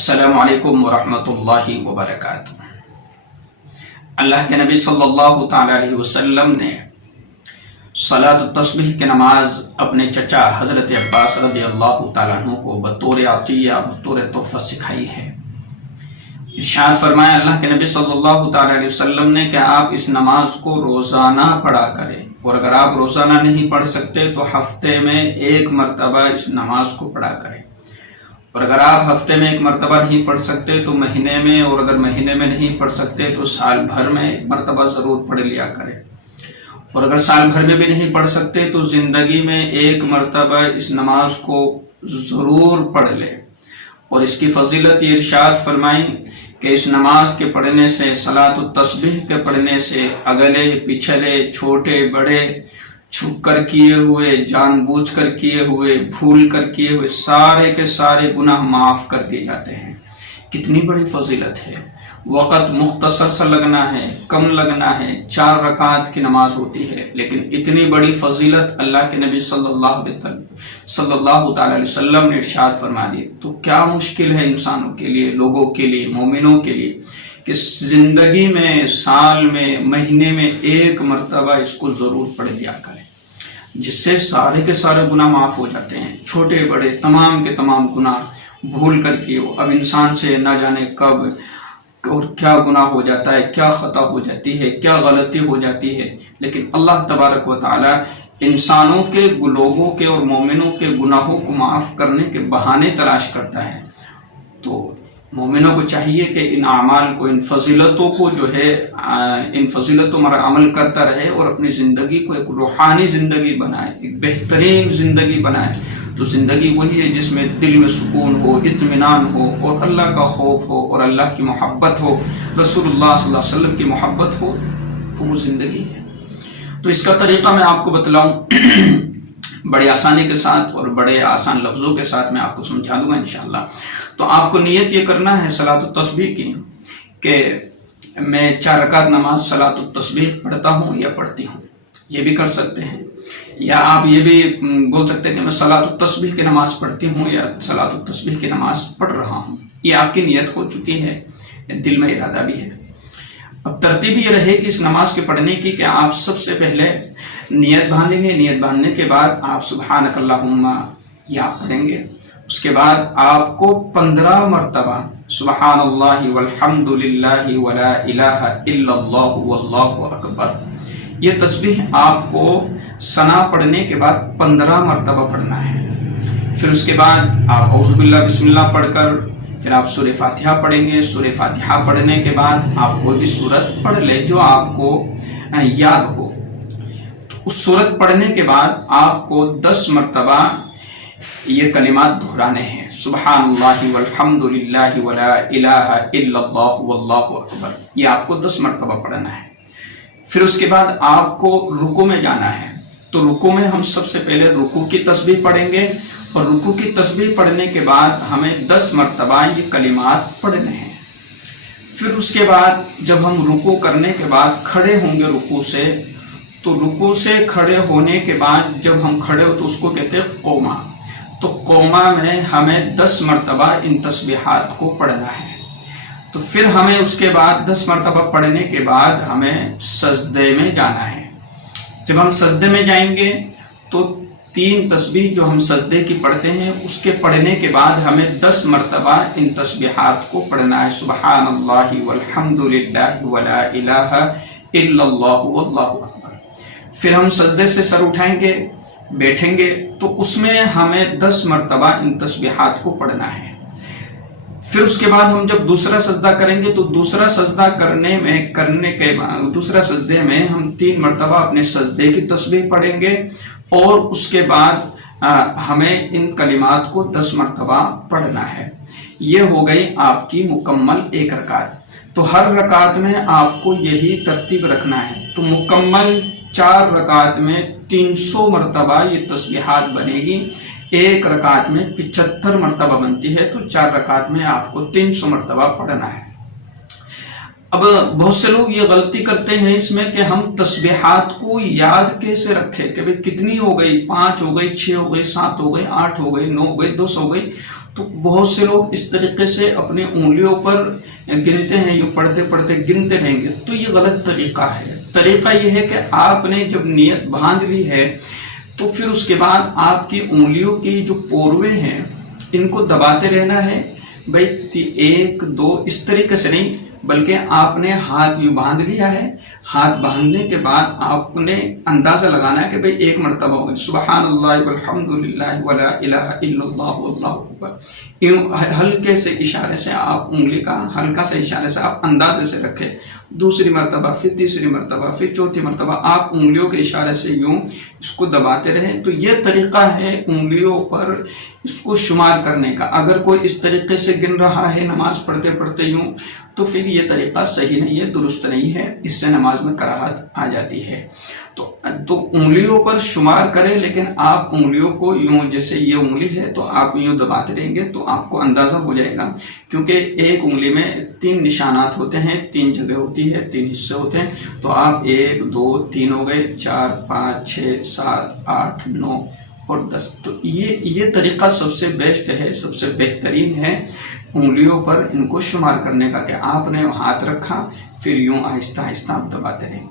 السلام علیکم ورحمۃ اللہ وبرکاتہ۔ اللہ کے نبی صلی اللہ تعالی علیہ وسلم نے صلاۃ التسبیح کی نماز اپنے چچا حضرت عباس رضی اللہ تعالیٰ عنہ کو بطور عطیہ بطور تحفہ سکھائی ہے۔ ارشاد فرمایا اللہ کے نبی صلی اللہ تعالی علیہ وسلم نے کہ آپ اس نماز کو روزانہ پڑھا کریں، اور اگر آپ روزانہ نہیں پڑھ سکتے تو ہفتے میں ایک مرتبہ اس نماز کو پڑھا کریں، اور اگر آپ ہفتے میں ایک مرتبہ نہیں پڑھ سکتے تو مہینے میں، اور اگر مہینے میں نہیں پڑھ سکتے تو سال بھر میں ایک مرتبہ ضرور پڑھ لیا کریں، اور اگر سال بھر میں بھی نہیں پڑھ سکتے تو زندگی میں ایک مرتبہ اس نماز کو ضرور پڑھ لیں۔ اور اس کی فضیلت یہ ارشاد فرمائیں کہ اس نماز کے پڑھنے سے، صلاۃ التسبیح کے پڑھنے سے اگلے پچھلے چھوٹے بڑے چھپ کر کیے ہوئے، جان بوجھ کر کیے ہوئے، بھول کر کیے ہوئے سارے کے سارے گناہ معاف کر دیے جاتے ہیں۔ کتنی بڑی فضیلت ہے۔ وقت مختصر سا لگنا ہے، کم لگنا ہے، 4 رکعت کی نماز ہوتی ہے، لیکن اتنی بڑی فضیلت اللہ کے نبی صلی اللہ تعالی علیہ وسلم نے ارشاد فرما دی۔ تو کیا مشکل ہے انسانوں کے لیے، لوگوں کے لیے، مومنوں کے لیے کہ زندگی میں، سال میں، مہینے میں ایک مرتبہ اس کو ضرور پڑھ لیا کریں، جس سے سارے کے سارے گناہ معاف ہو جاتے ہیں، چھوٹے بڑے تمام کے تمام گناہ بھول کر کیے ہو۔ اب انسان سے نہ جانے کب اور کیا گناہ ہو جاتا ہے، کیا خطا ہو جاتی ہے، کیا غلطی ہو جاتی ہے، لیکن اللہ تبارک و تعالی انسانوں کے، لوگوں کے اور مومنوں کے گناہوں کو معاف کرنے کے بہانے تلاش کرتا ہے۔ تو مومنوں کو چاہیے کہ ان اعمال کو، ان فضیلتوں کو جو ہے، ان فضیلتوں پر عمل کرتا رہے اور اپنی زندگی کو ایک روحانی زندگی بنائے، ایک بہترین زندگی بنائے۔ تو زندگی وہی ہے جس میں دل میں سکون ہو، اطمینان ہو، اور اللہ کا خوف ہو، اور اللہ کی محبت ہو، رسول اللہ صلی اللہ علیہ وسلم کی محبت ہو، تو وہ زندگی ہے۔ تو اس کا طریقہ میں آپ کو بتلاؤں بڑی آسانی کے ساتھ اور بڑے آسان لفظوں کے ساتھ میں آپ کو سمجھا دوں گا انشاءاللہ۔ تو آپ کو نیت یہ کرنا ہے صلاۃ التسبیح کی کہ میں 4 رکعت نماز صلاۃ التسبیح پڑھتا ہوں یا پڑھتی ہوں، یہ بھی کر سکتے ہیں، یا آپ یہ بھی بول سکتے ہیں کہ میں صلاۃ التسبیح کی نماز پڑھتی ہوں یا صلاۃ التسبیح کی نماز پڑھ رہا ہوں۔ یہ آپ کی نیت ہو چکی ہے، دل میں ارادہ بھی ہے۔ اب ترتیب یہ رہے کہ اس نماز کے پڑھنے کی کہ آپ سب سے پہلے نیت باندھیں گے، نیت باندھنے کے بعد آپ سبحانک اللہم یہ آپ پڑھیں گے۔ اس کے بعد آپ کو 15 مرتبہ سبحان اللہ والحمد للہ ولا الہ الا اللہ واللہ اکبر، یہ تسبیح آپ کو ثنا پڑھنے کے بعد 15 مرتبہ پڑھنا ہے۔ پھر اس کے بعد آپ اعوذ باللہ بسم اللہ پڑھ کر پھر آپ سورہ فاتحہ پڑھیں گے۔ سورہ فاتحہ پڑھنے کے بعد آپ کوئی بھی سورت پڑھ لے جو آپ کو یاد ہو۔ تو اس سورت پڑھنے کے بعد آپ کو 10 مرتبہ یہ کلمات دہرانے ہیں، سبحان اللہ والحمد للہ ولا الہ الا اللہ واللہ اکبر، یہ آپ کو 10 مرتبہ پڑھنا ہے۔ پھر اس کے بعد آپ کو رکوع میں جانا ہے۔ تو رکوع میں ہم سب سے پہلے رکوع کی تسبیح پڑھیں گے، اور رکوع کی تسبیح پڑھنے کے بعد ہمیں 10 مرتبہ یہ کلمات پڑھنے ہیں۔ پھر اس کے بعد جب ہم رکوع کرنے کے بعد کھڑے ہوں گے رکوع سے، تو رکوع سے کھڑے ہونے کے بعد جب ہم کھڑے ہو تو اس کو کہتے ہیں قوما۔ تو قوما میں ہمیں 10 مرتبہ ان تسبیحات کو پڑھنا ہے۔ تو پھر ہمیں اس کے بعد 10 مرتبہ پڑھنے کے بعد ہمیں سجدے میں جانا ہے۔ جب ہم سجدے میں جائیں گے تو 3 تسبیح جو ہم سجدے کی پڑھتے ہیں، اس کے پڑھنے کے بعد ہمیں 10 مرتبہ ان تسبیحات کو پڑھنا ہے، سبحان اللہ والحمد للہ ولا الہ الا اللہ واللہ اکبر۔ پھر ہم سجدے سے سر اٹھائیں گے، بیٹھیں گے، تو اس میں ہمیں 10 مرتبہ ان تسبیحات کو پڑھنا ہے۔ پھر اس کے بعد ہم جب دوسرا سجدہ کریں گے تو دوسرا سجدہ کرنے کے بعد دوسرا سجدے میں ہم 3 مرتبہ اپنے سجدے کی تسبیح پڑھیں گے، اور اس کے بعد ہمیں ان کلمات کو 10 مرتبہ پڑھنا ہے۔ یہ ہو گئی آپ کی مکمل 1 رکعت۔ تو ہر رکعت میں آپ کو یہی ترتیب رکھنا ہے۔ تو مکمل 4 رکعت میں 300 مرتبہ یہ تسبیحات بنے گی۔ 1 رکعت میں 75 مرتبہ بنتی ہے، تو 4 رکعت میں آپ کو 300 مرتبہ پڑھنا ہے۔ اب بہت سے لوگ یہ غلطی کرتے ہیں اس میں کہ ہم تسبیحات کو یاد کیسے رکھیں کہ بھئی کتنی ہو گئی، 5 ہو گئی، 6 ہو گئی، 7 ہو گئی، 8 ہو گئی، 9 ہو گئی، 10 ہو گئی، تو بہت سے لوگ اس طریقے سے اپنے انگلیوں پر گنتے ہیں، یہ پڑھتے پڑھتے گنتے رہیں گے، تو یہ غلط طریقہ ہے۔ طریقہ یہ ہے کہ آپ نے جب نیت باندھ لی ہے تو پھر اس کے بعد آپ کی انگلیوں کی جو پورویں ہیں ان کو دباتے رہنا ہے بھائی، 1 2 اس طریقے سے نہیں، بلکہ آپ نے ہاتھ یوں باندھ لیا ہے، ہاتھ باندھنے کے بعد آپ نے اندازہ لگانا ہے کہ بھئی 1 مرتبہ ہوگا سبحان اللہ والحمد للہ ولا الہ الا اللہ واللہ اکبر، یوں ہلکے سے اشارے سے آپ انگلی کا ہلکا سے اشارے سے آپ اندازے سے رکھیں، دوسری مرتبہ، پھر تیسری مرتبہ، پھر چوتھی مرتبہ آپ انگلیوں کے اشارے سے یوں اس کو دباتے رہیں۔ تو یہ طریقہ ہے انگلیوں پر اس کو شمار کرنے کا۔ اگر کوئی اس طریقے سے گن رہا ہے نماز پڑھتے پڑھتے یوں، تو پھر یہ طریقہ صحیح نہیں ہے، درست نہیں ہے، اس سے نماز میں کراہت آ جاتی ہے۔ تو انگلیوں پر شمار کریں، لیکن آپ انگلیوں کو یوں، جیسے یہ انگلی ہے تو آپ یوں دباتے رہیں گے تو آپ کو اندازہ ہو جائے گا، کیونکہ ایک انگلی میں 3 نشانات ہوتے ہیں، 3 جگہ ہوتی ہے، 3 حصے ہوتے ہیں، تو آپ 1 2 3 ہو گئے، 4 5 6 7 8 9 اور 10۔ تو یہ طریقہ سب سے بیسٹ ہے، سب سے بہترین ہے انگلیوں پر ان کو شمار کرنے کا، کہ آپ نے ہاتھ رکھا پھر یوں آہستہ آہستہ آپ دباتے رہیں۔